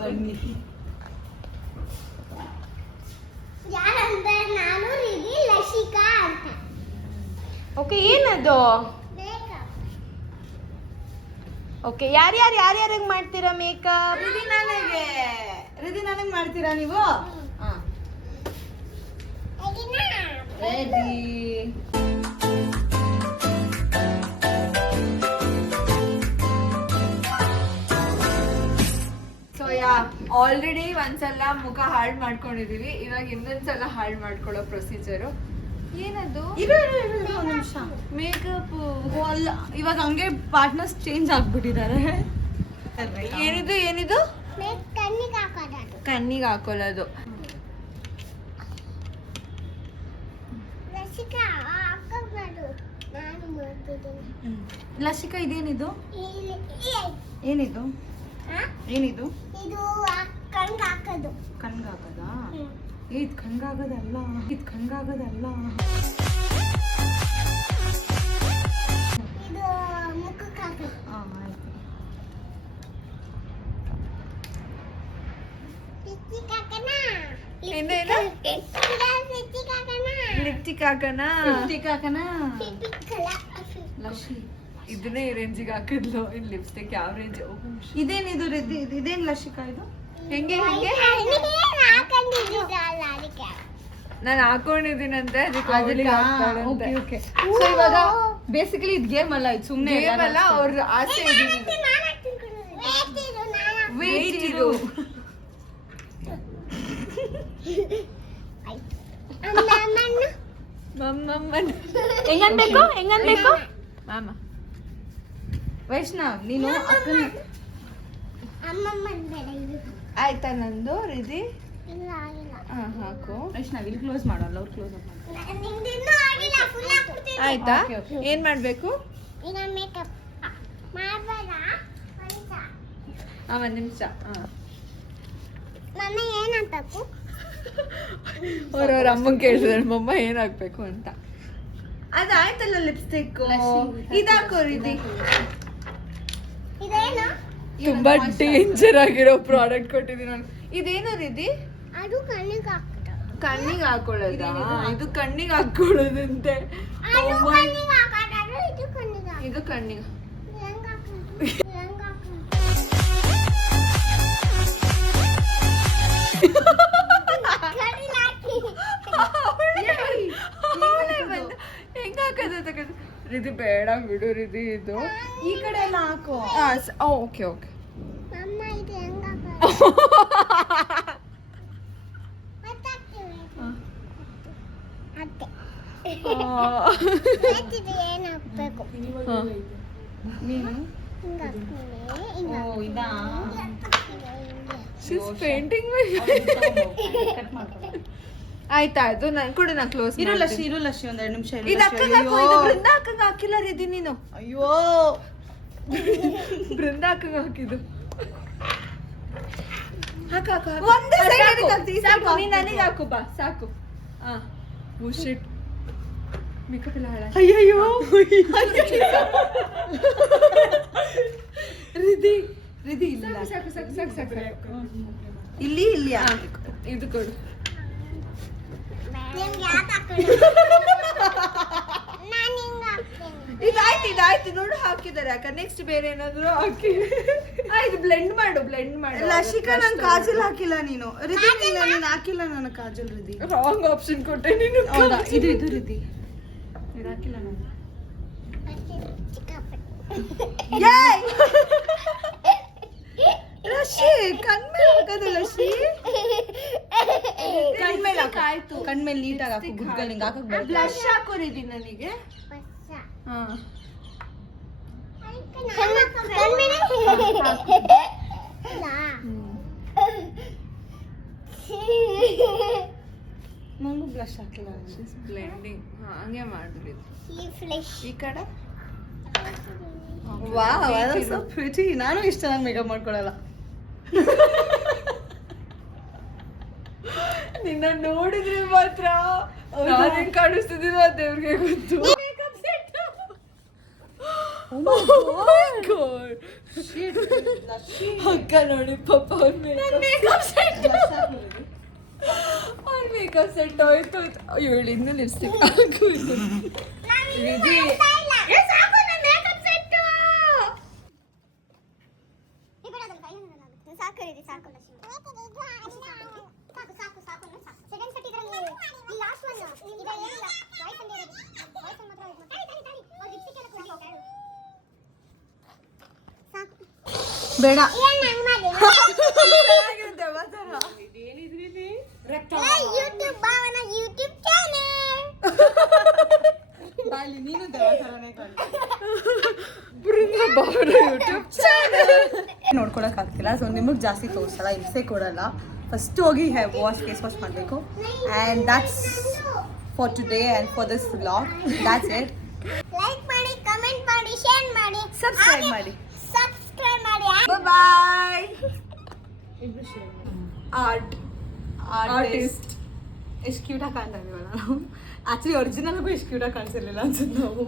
ಬನ್ನಿ. ಯಾರಂದ್ರೆ ನಾನು ರಿದಿ ಲಶಿಕಾ ಅಂತ. ಓಕೆ, ಏನದು? ಓಕೆ, ಯಾರ್ಯಾರಿಗೆ ಮಾಡ್ತೀರಾ ಮೇಕಪ್? ರಿದಿ ನನಗೆ ಮಾಡ್ತೀರಾ ನೀವು? ರೆಡಿ. ಸೊ ಆಲ್ರೆಡಿ ಒಂದ್ಸಲ ಮುಖ ಹಾಳು ಮಾಡ್ಕೊಂಡಿದೀವಿ, ಇವಾಗ ಇನ್ನೊಂದ್ಸಲ ಹಾಳು ಮಾಡ್ಕೊಳ್ಳೋ ಪ್ರೊಸೀಜರು. ಏನದು? ನಿಮಿಷ. ಮೇಕಪ್. ಅಲ್ಲ, ಇವಾಗ ಹಂಗೆ ಪಾರ್ಟ್ನರ್ಸ್ ಚೇಂಜ್ ಆಗ್ಬಿಟ್ಟಿದ್ದಾರೆ. ಏನಿದು? ಕಣ್ಣಿಗೆ ಹಾಕೋದು. ಕಣ್ಣಿಗೆ ಹಾಕೊಳ್ಳೋದು. ಲಶಿಕಾ ಹಾಕೋಬಾರ್ದು, ನಾನು ಮಾಡ್ತಿದ್ದೀನಿ. ಲಶಿಕಾ, ಇದೇನಿದು? ಏನಿದು? ಏನಿದು? ಇದು ಕಣ್ಣಿಗೆ ಹಾಕೋದು. ಕಣ್ಗೆ ಹಾಕೋದಾ? ಇದು ಕಣ್ಗಾಗೋದಲ್ಲ, ಇದು ಕಣ್ಗಾಗೋದಲ್ಲ. ಇದು ಮುಖಕ್ಕೆ ಹಾಕೋದು. ಆಯ್ತು. ಲಿಪ್ಸ್ಟಿಕ್ ಹಾಕೋಣ. ಇನ್ನೇನು? ಲಿಪ್ಸ್ಟಿಕ್ ಹಾಕೋಣ. ಲಿಪ್ಸ್ಟಿಕ್ ಹಾಕೋಣ. ಲಿಪ್ಸ್ಟಿಕ್ ಹಾಕೋಣ. Pink colour. ಲಶಿ, ಇದನ್ನೇ ಈ ರೇಂಜಿಗೆ ಹಾಕಿದ್ಲು. ಇನ್ ಲಿಪ್ಸ್ಟಿಕ್ ಯಾವ ರೇಂಜ್? ಇದೇನಿದು? ಇದೇನು ಲಶಿಕಾ ಇದು? ಹೆಂಗೆ ಹಾಕೊಂಡಿದ್ದೀರಲ್ಲ ಅದಕ್ಕೆ. ನಾನು ಹಾಕೊಂಡಿದ್ದೀನಂತೆ, ಅದಕ್ಕೆ ಅವಳಿಗೆ ಹಾಕ್ತಾಳಂತೆ. ಓಕೆ. ಸೊ ಇವಾಗ ಬೇಸಿಕಲಿ ಇದು ಗೇಮ್ ಅಲ್ಲ, ಇದು ಸುಮ್ಮನೆ ಗೇಮ್ ಅಲ್ಲ, ಅವ್ರ ಆಸೆ ಇದೆ. ವೇಟ್ ಇರು. ಹೆಂಗನ್ಬೇಕು? ಮಾಮ. ವೈಷ್ಣವ್, ನೀನು ಅಕ್ಕನ ಆಯ್ತಾ ನಂದು ರಿದಿ? ಆಗಿಲ್ಲ. ಹಾಕು. ವೈಷ್ಣವ್ ಇಲ್ಲಿ ಕ್ಲೋಸ್ ಮಾಡಲ್ಲ, ಅವ್ರು ಕ್ಲೋಸ್ ಅಪ್ ಆಯ್ತಾ? Okay, okay. ಏನ್ ಮಾಡ್ಬೇಕು? ಈಗ ಮೇಕಪ್ ಮಾಡಬೇಡ. ಒಂದ್ ನಿಮಿಷ. ಮಮ್ಮ ಏನ್ ಹಾಕ್ಬೇಕು? ಅವ್ರವ್ರ ಅಮ್ಮನ್ ಕೇಳಿದ್ರೆ ಮಮ್ಮ ಏನ್ ಹಾಕ್ಬೇಕು ಅಂತ. ಅದಾಯ್ತಲ್ಲ ಲಿಪ್ಸ್ಟಿಕ್. ಇದಾಕೋ ರಿದಿ. ಇದೇನು? ತುಂಬಾ ಡೇಂಜರ್ ಆಗಿರೋ ಪ್ರಾಡಕ್ಟ್ ಕೊಟ್ಟಿದ್ದೀನಿ ನಾನು. ಇದೇನು ರಿದಿ? ಅದು ಕಣ್ಣಿಗೆ ಹಾಕ್ತಾರೆ. ಕಣ್ಣಿಗೆ ಹಾಕೊಳ್ಳೋದ? ಇದು ಕಣ್ಣಿಗೆ ಹಾಕೊಳ್ಳೋದಂತೆ. ಅದು ಕಣ್ಣಿಗೆ ಹಾಕೋದು, ಇದು ಕಣ್ಣಿಗೆ ಹಾಕೋದು. ಇದು ಕಣ್ಣಿಗೆ. ಹೆಂಗ್ ಹಾಕೋದು? ಹೆಂಗ್ ಹಾಕೋದು? ಕಣ್ಣಿಗೆ ಹಾಕಿ. ಹೆಂಗ ಹಾಕೋದು ತಗೋದು? ರಿದಿ ಬೇಡ ಬಿಡು ರಿದಿ, ಇದು ಈ ಕಡೆ ಎಲ್ಲ ಹಾಕು. Okay okay. ಮಮ್ಮ ಇದು ಹೆಂಗ್ ಹಾಕೋದು? ಗೊತ್ತಾಗ್ತಿಲ್ಲ. ಅತ್ತೆ. ಗೊತ್ತಿದೆ ಏನ್ ಹಾಕ್ಬೇಕು. ನೀನು ಹಿಂಗ್ ಹಾಕ್ತೀನಿ. ಹಿಂಗ್ ಓ ಇದಾ? ಪೇಂಟಿಂಗ್ ಕಟ್ ಮಾಡ್ಕೊ. ಆಯ್ತಾಯ್ತು, ನಾನು ಕೂಡ ನಾನು ಕ್ಲೋಸ್. ಇರು ಲಶಿ, ಇರು ಲಶಿ, ಒಂದ್ 2 ನಿಮಿಷ. ಇದು ಅಕ್ಕಂಗೆ ಹಾಕು. ಇದು ಬೃಂದ ಅಕ್ಕಂಗೆ ಹಾಕಿಲ್ಲ ರಿದಿ ನೀನು. ಅಯ್ಯೋ, ಬೃಂದ ಅಕ್ಕಂಗೆ ಹಾಕಿದ್ದು. ಹಾಕು ಹಾಕು ಹಾಕು. ಒಂದೇ side ಗೆ ಸಾಕು, ಹಾಕ್ತೀನಿ, ಸಾಕು, ಸಾಕು. ನೀನ್ ನನಗೆ ಹಾಕು ಬಾ, ಸಾಕು. ಶಿಟ್, ಮೇಕಪ್ ಎಲ್ಲ ಹಾಳ. ಅಯ್ಯಯ್ಯೋ. ರಿದಿ ರಿದಿ ಇಲ್ಲ, ಸಾಕು ಸಾಕು ಸಾಕು ಸಾಕು ಸಾಕು. ಇಲ್ಲಿ ಇಲ್ಲಿ ಇದು ಕೊಡು. ನಿಮ್ಗೆ ಯಾಕೆ ಹಾಕೋದು? ನಾನು ಹಿಂಗ್ ಹಾಕ್ತೀನಿ. ಇದಾಯ್ತು ನೋಡು, ಹಾಕಿದ್ದಾರೆ. ಯಾಕ ನೆಕ್ಸ್ಟ್ ಬೇರೆ ಏನಾದ್ರು ಹಾಕಿ. ಇದು ಬ್ಲೆಂಡ್ ಮಾಡು. ಲಶಿಕಾ, ನಾನು ಕಾಜಲ್ ಹಾಕಿಲ್ಲ. ನೀನು ರಿದಿ, ನೀನು ಹಾಕಿಲ್ಲ ನನ್ನ ಕಾಜಲ್. ರಿದಿ ರಾಂಗ್ ಆಪ್ಷನ್ ಕೊಟ್ಟೆ ನೀನು. ಹೌದಾ? ಇದು ರಿದಿ, ಇದು ಹಾಕಿಲ್ಲ ನಾನು. ಲಶಿ ಕಣ್ಮೇಲೆ ಹಾಕೋದು. ಲಶಿ ಕಣ್ಮೇಲೆ ಆಯ್ತು, ಕಣ್ಮೇಲೆ ನೀಟಾಗಿ ಹಾಕು. ಗುಡ್ಗಲ್ ಹಿಂಗೆ ಹಾಕಕ್ ಬರ್ತದೆ. ಬ್ಲಶ್ ಹಾಕೋರಿದಿ ನನಗೆ. ಹಾ, ನಂಗೂ ಬ್ಲಶ್ ಹಾಕಿಲ್ಲ. ಬ್ಲೆಂಡಿಂಗ್ ಹಂಗೆ ಮಾಡಿದ್ರಿ. ಈ ಕಡೆ ವಾವ್, ಅದು ಸೊ ಪ್ರಿಟಿ. ನಾನು ಇಷ್ಟ ಚೆನ್ನಾಗಿ ಮೇಕಪ್ ಮಾಡ್ಕೊಳ್ಳಲ್ಲ. ನಿನ್ನ ನೋಡಿದ್ರೆ ಮಾತ್ರ ನಾನು ಹೆಂಗ್ ಕಾಣಿಸ್ತಿದ್ದೀನೋ ದೇವ್ರಿಗೆ ಗೊತ್ತು. Oh my God. Shit. ಅಕ್ಕ ನೋಡಿ ಪಾಪ ಅವ್ರ ಮೇಕಪ್ ಸೆಟ್ ಅವ್ರ ಮೇಕಪ್ ಸೆಟ್ ಹೋಯ್ತು ಇವಳು ಇನ್ನೂ ಲಿಪ್ಸ್ಟಿಕ್ ಹಾಕುವುದು ಬೇಡ ಯೂಟ್ಯೂಬ್ ಭಾವನ ಯೂಟ್ಯೂಬ್ ಚಾನೆಲ್ ಬಾಲಿ ನೀನು ದೇವಸ್ಥಾನನೇ ಬೃಂದಾ ಭಾವನ ಯೂಟ್ಯೂಬ್ ಚಾನೆಲ್ ನೋಡ್ಕೊಳಕ್ ಆಗ್ತಿಲ್ಲ ಸೊ ನಿಮಗೆ ಜಾಸ್ತಿ ತೋರಿಸಲ್ಲ ಹಿಂಸೆ ಕೊಡಲ್ಲ ಫಸ್ಟ್ ಹೋಗಿ ಫೇಸ್ ವಾಶ್ ಮಾಡಬೇಕು and that's for today and for this vlog that's it like ಮಾಡಿ ಕಮೆಂಟ್ ಮಾಡಿ ಶೇರ್ ಮಾಡಿ ಸಬ್ಸ್ಕ್ರೈಬ್ ಮಾಡಿ ಬಾಯ್ ಆರ್ಟಿಸ್ಟ್ ಎಷ್ಟು ಕ್ಯೂಟಾಗಿ ಕಾಣ್ತಾ ಇದೀವಲ್ಲ ನಾವು ಆ್ಯಕ್ಚುಲಿ ಒರಿಜಿನಲ್ಗೂ ಎಷ್ಟು ಕ್ಯೂಟಾಗಿ ಕಾಣಿಸಿರ್ಲಿಲ್ಲ ಅನ್ಸುತ್ತೆ ನಾವು